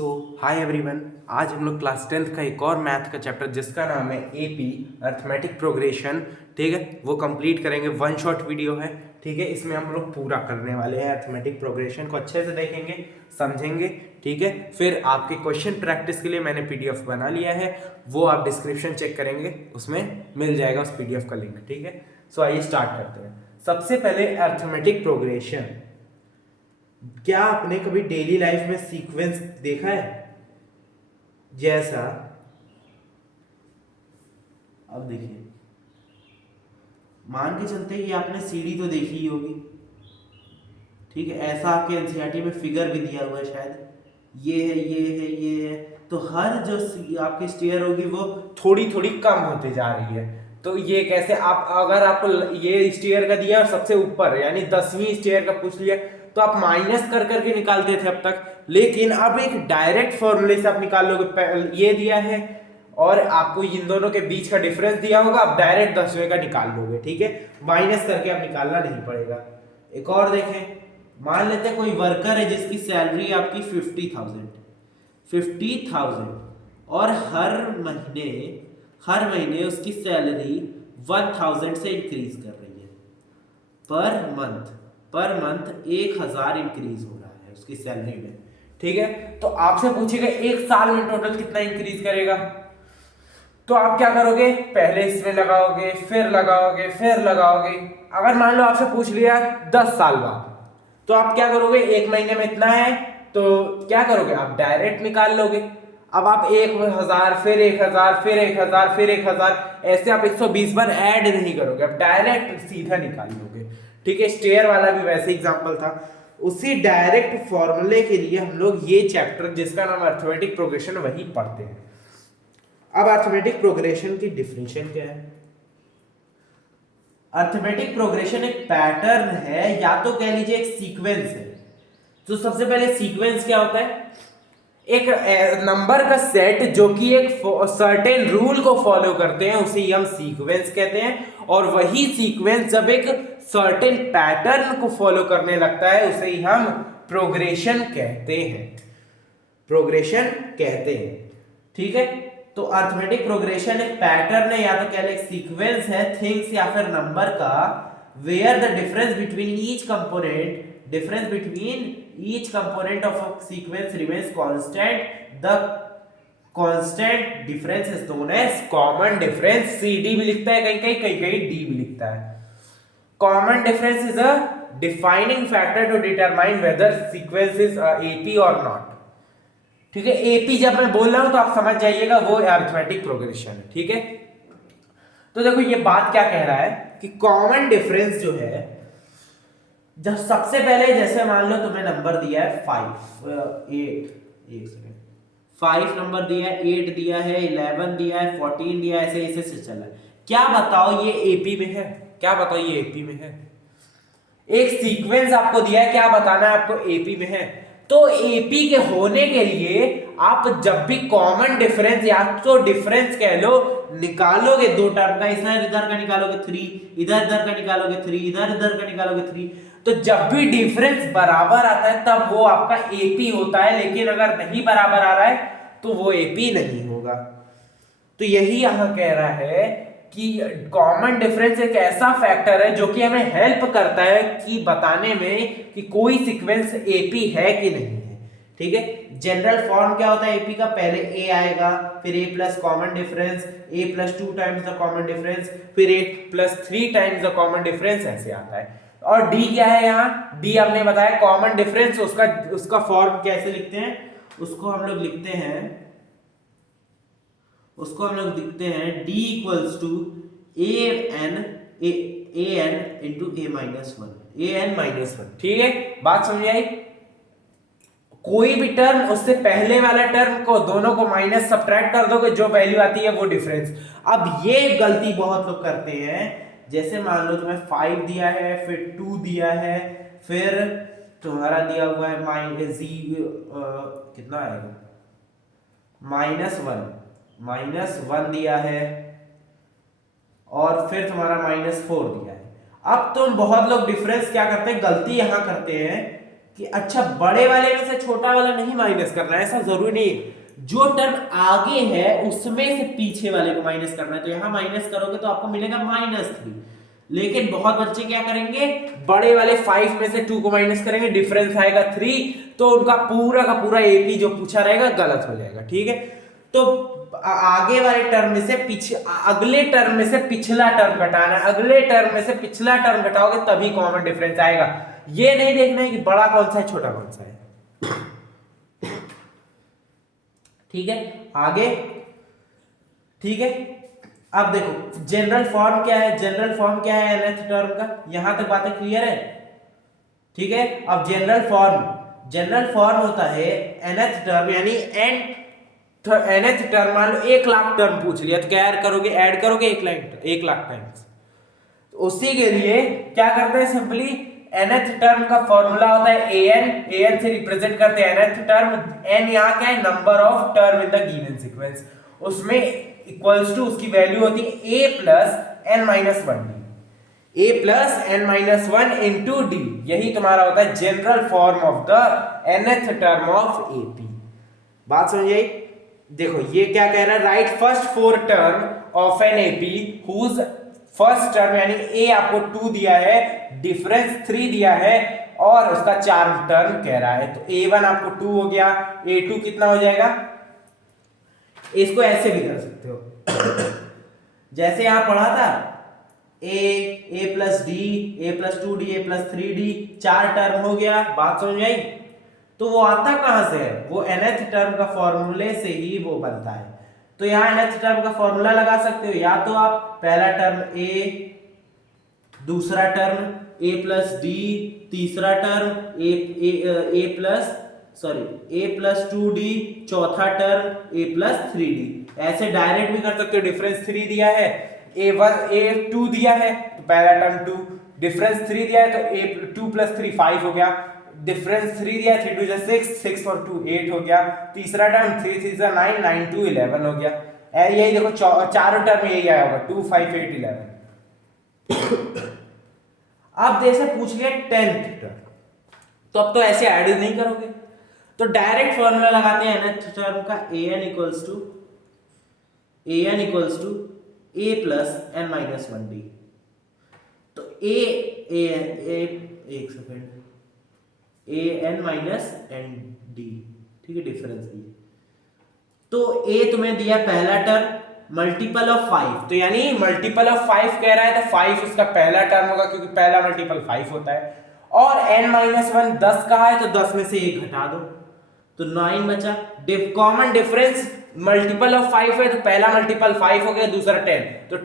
Hi everyone, आज हम लोग क्लास 10th का एक और मैथ का चैप्टर जिसका नाम है एपी अर्थमेटिक प्रोग्रेशन, ठीक है, वो कंप्लीट करेंगे। वन शॉट वीडियो है, ठीक है। इसमें हम लोग पूरा करने वाले हैं, अर्थमेटिक प्रोग्रेशन को अच्छे से देखेंगे, समझेंगे, ठीक है। फिर आपके क्वेश्चन प्रैक्टिस के लिए मैंने पीडीएफ बना लिया है, वो आप डिस्क्रिप्शन चेक करेंगे, उसमें मिल जाएगा उस पीडीएफ का लिंक, ठीक है। सो आइए स्टार्ट करते हैं। सबसे पहले अर्थमेटिक प्रोग्रेशन। क्या आपने कभी डेली लाइफ में सीक्वेंस देखा है? जैसा अब देखिए, मान के चलते कि आपने सीढ़ी तो देखी ही होगी, ठीक है। ऐसा आपके एनसीईआरटी में फिगर भी दिया हुआ है शायद, ये है, ये है, ये है। तो हर जो आपकी स्टेयर होगी वो थोड़ी थोड़ी कम होती जा रही है। तो ये कैसे, आप अगर आपको ये स्टेयर का दिया और सबसे ऊपर यानी 10वीं स्टेयर का पूछ लिया तो आप माइनस कर करके निकालते थे अब तक, लेकिन अब एक डायरेक्ट फॉर्मूले से आप निकाल लोगे। ये दिया है और आपको इन दोनों के बीच का डिफरेंस दिया होगा, आप डायरेक्ट 10वें का निकाल लोगे, ठीक है। माइनस करके आप निकालना नहीं पड़ेगा। एक और देखें, मान लेते हैं कोई वर्कर है जिसकी सैलरी आपकी 50,000 और हर महीने उसकी सैलरी 1000 से इंक्रीज कर रही है। पर मंथ 1000 इंक्रीज हो रहा है उसकी सैलरी में, ठीक है। तो आपसे पूछेगा एक साल में टोटल कितना इंक्रीज करेगा, तो आप क्या करोगे, पहले इसमें लगाओगे, फिर लगाओगे, फिर लगाओगे। अगर मान लो आपसे पूछ लिया 10 साल बाद, तो आप क्या करोगे, एक महीने में इतना है, तो क्या करोगे, आप डायरेक्ट निकाल लोगे। अब आप 1000 फिर 1000 फिर 1000 फिर 1000 ऐसे आप 120 बार ऐड नहीं करोगे, आप डायरेक्ट सीधा निकाल लोगे, ठीक है। स्टेयर वाला भी वैसे एग्जांपल था। उसी डायरेक्ट फॉर्मूले के लिए हम लोग ये चैप्टर जिसका नाम अर्थमेटिक प्रोग्रेशन वही पढ़ते हैं। अब अर्थमेटिक प्रोग्रेशन की डिफिनीशन क्या है? अर्थमेटिक प्रोग्रेशन एक पैटर्न है, या तो कह लीजिए एक सीक्वेंस है। तो सबसे पहले सीक्वेंस क्या होता है? एक नंबर का सेट जो कि एक सर्टेन रूल को फॉलो करते हैं उसे हम सीक्वेंस कहते हैं, और वही सीक्वेंस जब एक सर्टेन पैटर्न को फॉलो करने लगता है उसे ही हम प्रोग्रेशन कहते हैं, प्रोग्रेशन कहते हैं, ठीक है। तो अर्थमेटिक प्रोग्रेशन एक पैटर्न है, या तो कह ले एक सीक्वेंस है थिंग्स या फिर नंबर का, where the difference between each component of a sequence remains constant. The constant difference is known as common difference. CD भी लिखता है कहीं D भी लिखता है। Common difference is a defining factor to determine whether sequence is AP और not, ठीक है। एपी जब मैं बोल रहा हूं तो आप समझ जाइएगा वो अर्थमेटिक प्रोग्रेशन है, ठीक है। तो देखो ये बात क्या कह रहा है कि कॉमन डिफरेंस जो है, जब सबसे पहले जैसे मान लो तुम्हें नंबर दिया है 5 नंबर दिया है, 8 दिया है, 11 दिया है, 14 दिया है, ऐसे ऐसे से चल रहा है। क्या बताओ ये एपी में है? क्या बताओ ये एपी में है? एक सीक्वेंस आपको दिया है, क्या बताना है आपको, एपी में है। तो एपी के होने के लिए आप जब भी कॉमन डिफरेंस या तो डिफरेंस कह लो निकालोगे दो टर्म का, इधर का निकालोगे 3, इधर का निकालोगे 3, इधर का निकालोगे 3, तो जब भी डिफरेंस बराबर आता है तब वो आपका एपी होता है, लेकिन अगर नहीं बराबर आ रहा है तो वो एपी नहीं होगा। तो यही यहां कह रहा है कि कॉमन डिफरेंस एक ऐसा फैक्टर है जो कि हमें हेल्प करता है कि बताने में कि कोई सीक्वेंस एपी है कि नहीं है, ठीक है। जनरल फॉर्म क्या होता है एपी का? पहले ए आएगा, फिर a plus common difference, a plus 2 times the common difference, फिर a plus 3 times the common difference, ऐसे आता है। और डी क्या है? यहाँ डी हमने बताया कॉमन डिफरेंस, उसका फॉर्म कैसे लिखते हैं? उसको हम लोग लिखते हैं D equals to an into a minus 1, ठीक है। बात समझ आई? कोई भी टर्म उससे पहले वाला टर्म को दोनों को माइनस सब्ट्रैक्ट कर दोगे, जो वैल्यू आती है वो डिफरेंस। अब ये गलती बहुत लोग करते हैं, जैसे मान लो तुम्हें 5 दिया है, फिर 2 दिया है, फिर तुम्हारा दिया हुआ है कितना आएगा, -1 दिया है, और फिर तुम्हारा -4 दिया है। अब तुम बहुत लोग डिफरेंस क्या करते हैं, गलती यहां करते हैं कि अच्छा बड़े वाले में से छोटा वाला नहीं माइनस करना है, ऐसा जरूरी नहीं है, जो टर्म आगे है उसमें से पीछे वाले को माइनस करना है। तो यहां माइनस करोगे तो आपको मिलेगा -3। लेकिन बहुत बच्चे क्या करेंगे, बड़े वाले 5 में से 2 को माइनस करेंगे, डिफरेंस आएगा 3, तो उनका पूरा का पूरा एपी जो पूछा रहेगा गलत हो जाएगा। ठीक है, तो आगे वाले टर्म में से अगले टर्म में से पिछला टर्म घटाना है, अगले टर्म में से पिछला टर्म घटाओगे तभी कॉमन डिफरेंस आएगा। ये नहीं देखना है कि बड़ा कौन सा है छोटा कौन सा है। ठीक है, आगे। ठीक है, अब देखो जनरल फॉर्म क्या है, जनरल फॉर्म क्या है nth टर्म का, यहां तक बातें क्लियर है। ठीक है, अब जनरल फॉर्म होता है nth टर्म, यानी nth टर्म, मान लो 1 लाख टर्म पूछ लिया तो क्या ऐड करोगे 1 लाख टाइम्स। तो उसी के लिए क्या करते हैं, सिंपली nth टर्म का फॉर्मूला होता है an से रिप्रेजेंट करते हैं nth टर्म। n यहाँ क्या है, number of term in the given sequence, उसमें इक्वल्स टू उसकी वैल्यू होती है a plus n minus 1d, a plus n minus 1 into D. यही तुम्हारा होता है general form of the nth term of ap। बात समझिए, देखो ये क्या कह रहा है, write first 4 term of an AP whose first term, यानी a आपको 2 दिया है, डिफरेंस 3 दिया है, और उसका 4 टर्म कह रहा है। तो a1 आपको 2 हो गया, a2 कितना हो जाएगा, इसको ऐसे भी कर सकते हो जैसे यहां पढ़ा था a plus D, a plus 2d, a plus 3d, 4 term हो गया। बात समझ आई? तो वो आता कहां से है, वो nth टर्म का फॉर्मूले से ही वो बनता है। तो यहां nth टर्म का फॉर्मूला लगा सकते हो, या तो आप पहला टर्म a, दूसरा टर्म a प्लस डी, तीसरा टर्म a प्लस 2d, चौथा टर्म a प्लस 3d, ऐसे डायरेक्ट भी कर सकते हो। डिफरेंस 3 दिया है, a2 दिया है तो पहला टर्म 2, डिफरेंस 3 दिया है तो a2 प्लस 3 5 हो गया, डिफरेंस 3 दिया है 3 2 6, 6 और 2 8 हो गया, तीसरा टर्म 3 3 9 9 2 11 हो गया। यही देखो चारों टर्म यही आया होगा 2 5 8 11। अब जैसे पूछ लिया 10th टर्म, तो अब तो ऐसे ऐड नहीं करोगे, तो डायरेक्ट फॉर्मूला लगाते हैं nth टर्म का, an equals to a plus n minus 1d। तो एक second, an minus N D, ठीक है, डिफरेंस दी। तो a तुम्हें दिया पहला टर्म, मल्टीपल ऑफ 5, तो यानी मल्टीपल ऑफ 5 कह रहा है तो 5 उसका पहला टर्म होगा, क्योंकि पहला मल्टीपल 5 होता है। और n माइनस 1 10 का है तो 10 में से 1 घटा दो तो 9 बचा। कॉमन डिफरेंस मल्टीपल ऑफ 5 है तो पहला मल्टीपल 5 हो गया, दूसरा 10, तो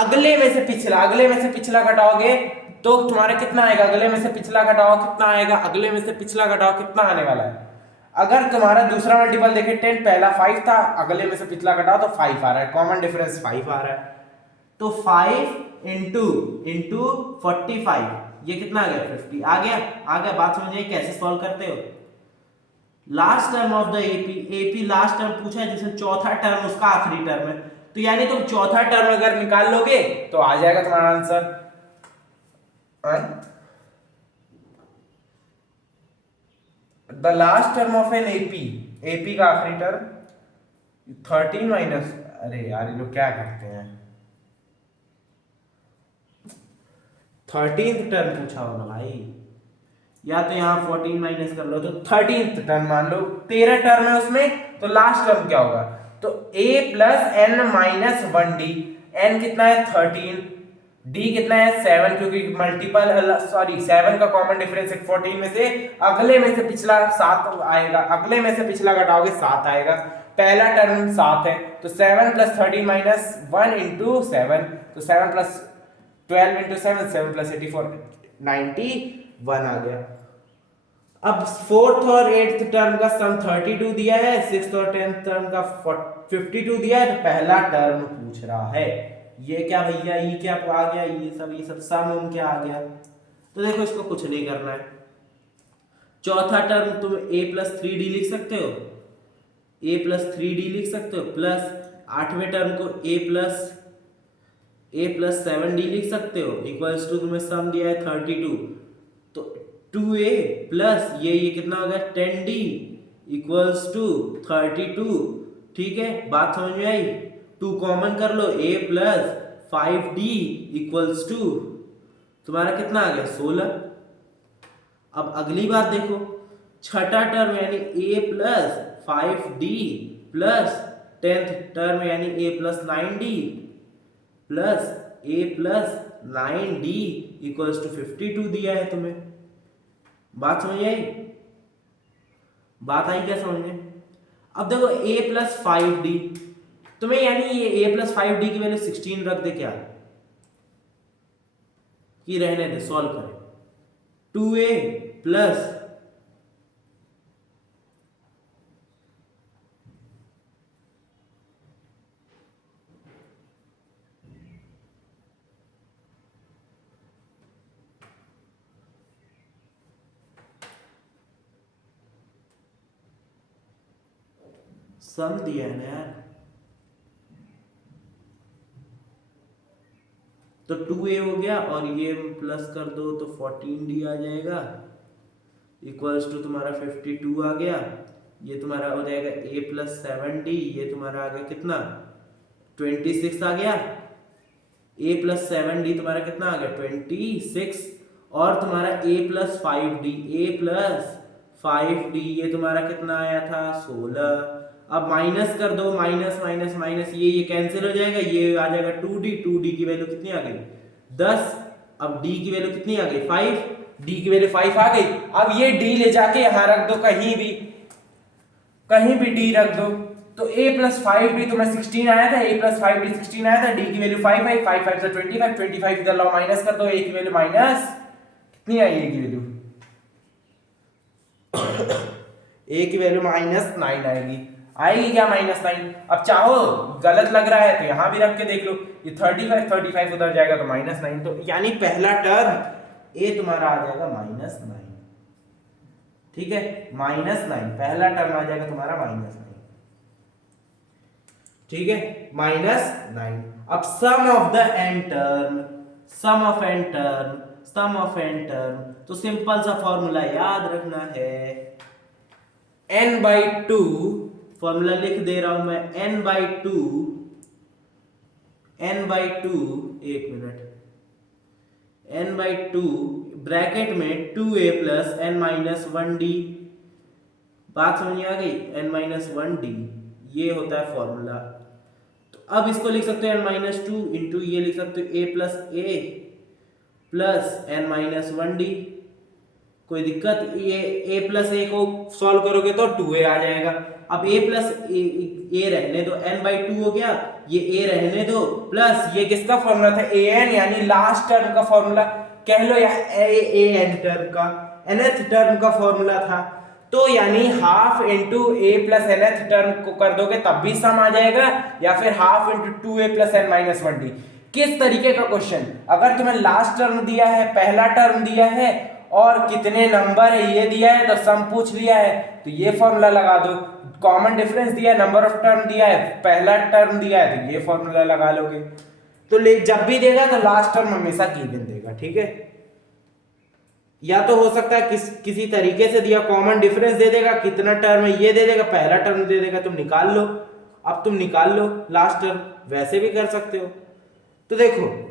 अगले में से पिछला घटाओगे तो तुम्हारा कितना आएगा, अगले में से पिछला घटाओ कितना आएगा, अगले में से पिछला घटाओ कितना आने वाला है। अगर तुम्हारा दूसरा मल्टीपल देखे 10, पहला 5 था, अगले में से पिछला घटाओ तो 5 आ रहा है, कॉमन डिफरेंस 5 आ रहा है। तो 5 इंटू 45, ये कितना आ गया 50, आ गया। बात समझिए कैसे सॉल्व करते हो। Last term of the AP last term पूछा है, जिसमें चौथा टर्म उसका आखिरी टर्म है, तो यानी तुम चौथा टर्म अगर निकाल लोगे तो आ जाएगा तुम्हारा answer. The last term of an AP का आखिरी टर्म 13 माइनस, अरे यार ये लोग क्या करते हैं, 13th टर्म पूछा होगा भाई, या तो यहाँ 14 माइनस कर लो तो 13th टर्म मान लो, 13 टर्म है उसमें, तो लास्ट टर्म क्या होगा, तो a plus n minus 1d, n कितना है 13, d कितना है 7, क्योंकि मल्टीपल 7 का कॉमन डिफरेंस है 14 में से, अगले में से पिछला 7 आएगा, अगले में से पिछला घटाओगे 7 आएगा, पहला टर्म 7 है तो 7 प्लस 13 माइनस 1 इंटू 7, तो 7 प्लस 12 इंटू 7 प्लस 84 91 आ गया। अब 4th और 8th टर्म का सम 32 दिया है, 6th और 10th टर्म का 52 दिया है, तो पहला टर्म पूछ रहा है। ये क्या भैया, ये क्या आ गया, ये सब सम क्या आ गया, तो देखो इसको कुछ नहीं करना है। चौथा टर्म तुम a प्लस 3d लिख सकते हो, प्लस 8वें टर्म को a प्लस 7d लिख सकते हो, इक्वल्स टू तुम्हें सम दिया है 32, तो 2a प्लस ये कितना हो गया 10d इक्वल्स टू 32। ठीक है, बात समझ में आई? 2 कॉमन कर लो, a plus 5d equals to तुम्हारा कितना आ गया 16। अब अगली बात देखो, छठा टर्म यानी a plus 5d plus 10th term यानी a plus 9d plus a plus 9d equals to 52 दिया है तुम्हें। बात समझ आई? बात आई क्या समझ में? अब देखो a प्लस 5d तुम्हें यानी ये a प्लस 5d की वैल्यू 16 रख दे क्या कि रहने दे, सॉल्व करें। 2a प्लस सम दिया है ना यार, तो 2a हो गया और ये प्लस कर दो तो 14d आ जाएगा इक्वल्स टू तुम्हारा 52 आ गया। ये तुम्हारा हो जाएगा a प्लस 7d, ये तुम्हारा आ गया कितना 26 आ गया। a प्लस 7d तुम्हारा कितना आ गया 26 और तुम्हारा a plus 5d, a plus 5d ये तुम्हारा कितना आया था 16। अब माइनस कर दो, माइनस माइनस माइनस ये कैंसिल हो जाएगा, ये आ जाएगा 2d, 2d की वैल्यू कितनी आ गई 10। अब d की वैल्यू कितनी आ गई 5, d की वैल्यू 5 आ गई। अब ये d ले जाके यहां रख दो, कहीं भी d रख दो, तो a प्लस 5d तुम्हें 16 आया था, a प्लस 5d 16 आया था, d की वैल्यू 5 आई, 5 5 से 25, 25 इधर लाओ माइनस कर दो, a की वैल्यू माइनस कितनी आई, a की वैल्यू a की वैल्यू माइनस 9 आएगी क्या -9। अब चाहो गलत लग रहा है तो यहां भी रख के देख लो, ये 35 उधर जाएगा तो -9, तो यानी पहला टर्म a तुम्हारा आ जाएगा -9। ठीक है, -9 पहला टर्म आ जाएगा तुम्हारा -9। ठीक है, -9। अब sum of the n term, sum of n term, तो सिंपल सा फॉर्मूला याद रखना है, n/2 फॉर्मूला लिख दे रहा हूं मैं, n/2 एक मिनट, n/2 ब्रैकेट में 2a प्लस n-1d। बात समझ में आ गई, n-1d ये होता है फॉर्मूला। तो अब इसको लिख सकते हो n-2 इंटू ये लिख सकते हो a प्लस n-1d। कोई दिक्कत? ये a प्लस a को सॉल्व करोगे तो 2a आ जाएगा। अब a प्लस a रहने दो, n/2 हो गया, ये a रहने दो, प्लस ये किसका फॉर्मूला था an, यानी लास्ट टर्म का फॉर्मूला कह लो, या an टर्म का nth टर्म का फॉर्मूला था, तो यानी half into a plus nth term को कर दोगे तब भी सम आ जाएगा, या फिर half into 2a plus n-1d। किस तरीके का क्वेश्चन? अगर तुम्हें लास्ट टर्म दिया है, पहला टर्म दिया है और कितने नंबर है ये दिया है, तो सम पूछ लिया है तो ये फॉर्मूला लगा दो। कॉमन डिफरेंस दिया है, नंबर ऑफ टर्म दिया है, पहला टर्म दिया है तो ये फॉर्मूला लगा लोगे। तो जब भी देगा तो लास्ट टर्म हमेशा गिवन देगा। ठीक है, या तो हो सकता है किसी तरीके से दिया, कॉमन डिफरेंस दे देगा, कितना टर्म है ये दे देगा, पहला टर्म दे देगा, तुम निकाल लो। अब तुम निकाल लो लास्ट टर्म, वैसे भी कर सकते हो। तो देखो,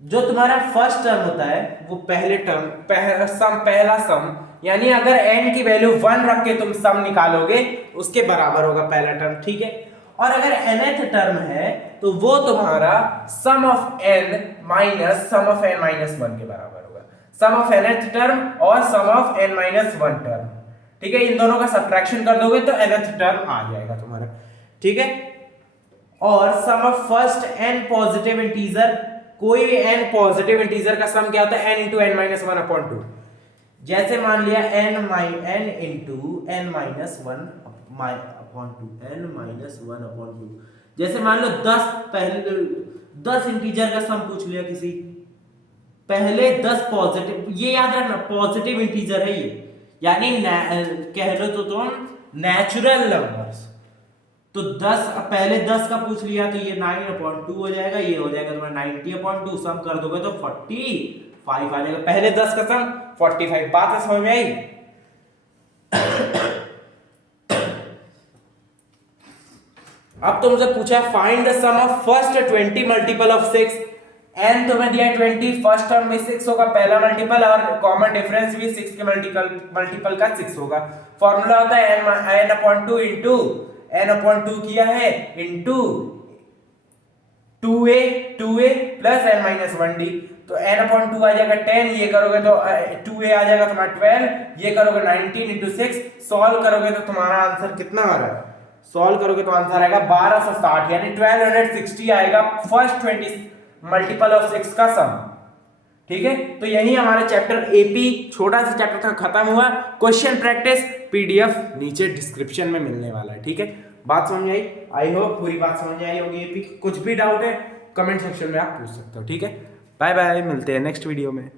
जो तुम्हारा फर्स्ट टर्म होता है वो पहले टर्म पहला सम, यानी अगर n की वैल्यू 1 रख के तुम सम निकालोगे उसके बराबर होगा पहला टर्म। ठीक है, और अगर nth टर्म है तो वो तुम्हारा sum of n minus sum of n minus 1 के बराबर होगा। सम ऑफ nth टर्म और sum of n minus 1 term. ठीक है, इन दोनों का सब्ट्रैक्शन कर दोगे तो nth टर्म आ जाएगा तुम्हारा। ठीक है, और sum of first n positive integer, कोई भी n पॉजिटिव इंटीजर का सम क्या होता है, n इंटू n माइनस 1/2। जैसे मान लिया n into n minus 1/2, n minus 1/2। जैसे मान लो 10 इंटीजर का सम पूछ लिया किसी, पहले 10 पॉजिटिव, ये याद रखना पॉजिटिव इंटीजर है ये, यानी कह लो तो तुम नेचुरल नंबर्स। तो 10 पहले 10 का पूछ लिया तो ये 9/2 हो जाएगा, ये हो जाएगा तुम्हारा 90/2, सम कर दोगे तो 5 आ जाएगा। पहले 10 का सम 45। बात है समझ में आई? अब तुमसे पूछा है find the sum of first 20 multiple of 6। n तुम्हें दिया है 20, फर्स्ट टर्म में 6 होगा पहला मल्टीपल, और कॉमन डिफरेंस भी 6 के मल्टीपल का 6 होगा। फॉर्मूला होता है n/2 इंटू n/2 किया है इंटू 2a प्लस n-1d। तो n/2 आ जाएगा 10, ये करोगे तो 2a आ जाएगा तुम्हारा 12, ये करोगे 19 इंटू 6, सॉल्व करोगे तो तुम्हारा आंसर कितना आ रहा है? सॉल्व करोगे तो आंसर आएगा 1260, यानी 1260 आएगा फर्स्ट 20 मल्टीपल ऑफ 6 का सम। ठीक है, तो यही हमारा चैप्टर एपी छोटा सा चैप्टर था खत्म हुआ। क्वेश्चन प्रैक्टिस पीडीएफ नीचे डिस्क्रिप्शन में मिलने वाला है। ठीक है, बात समझ आई? आई होप पूरी बात समझ आई होगी एपी। कुछ भी डाउट है कमेंट सेक्शन में आप पूछ सकते हो। ठीक है, बाय बाय, मिलते हैं नेक्स्ट वीडियो में।